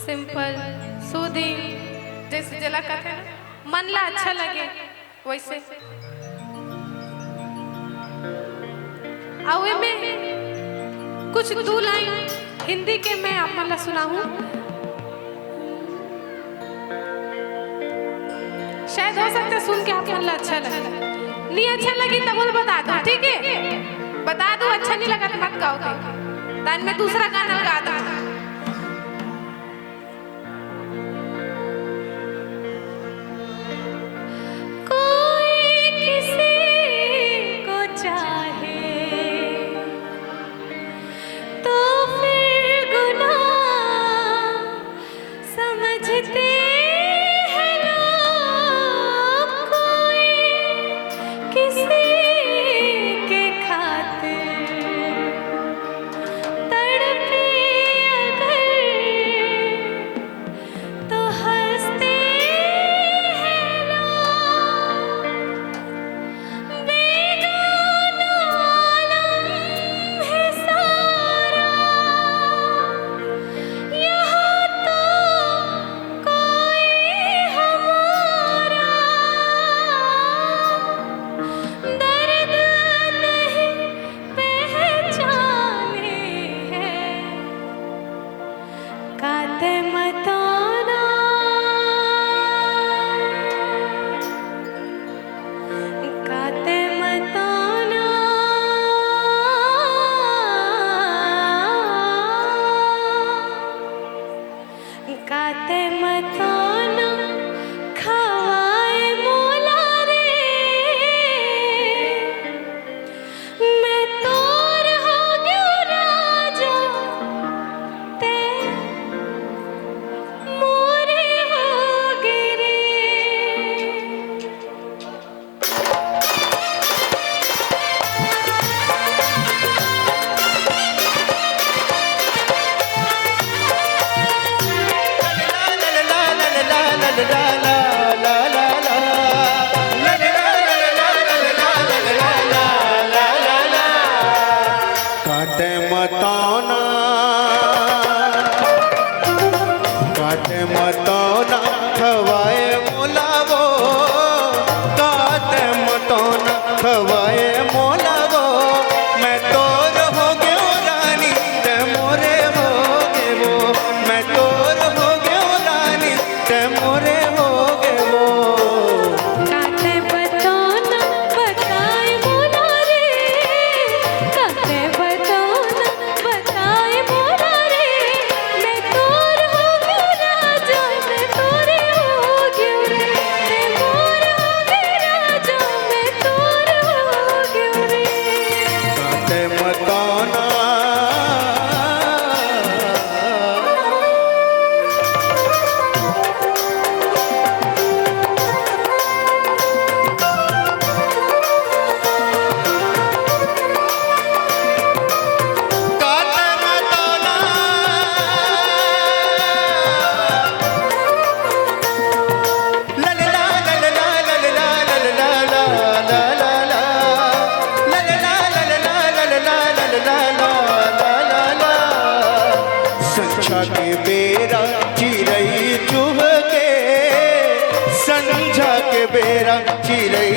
Simple soothing, जैसे जला कहते हैं मन ला अच्छा लगे वैसे। आवे में कुछ दो लाइन हिंदी के मैं आप मन ला सुनाऊं, शायद हो सकता है सुन के आप मन ला अच्छा लगे। नहीं अच्छा लगी तब बोल बता दो, ठीक है? बता दो, अच्छा नहीं लगा तो मत गाओ, तान में दूसरा गाना गा दो। संझा के बेरा चिरई चुह के, संझा के बेरा चिरई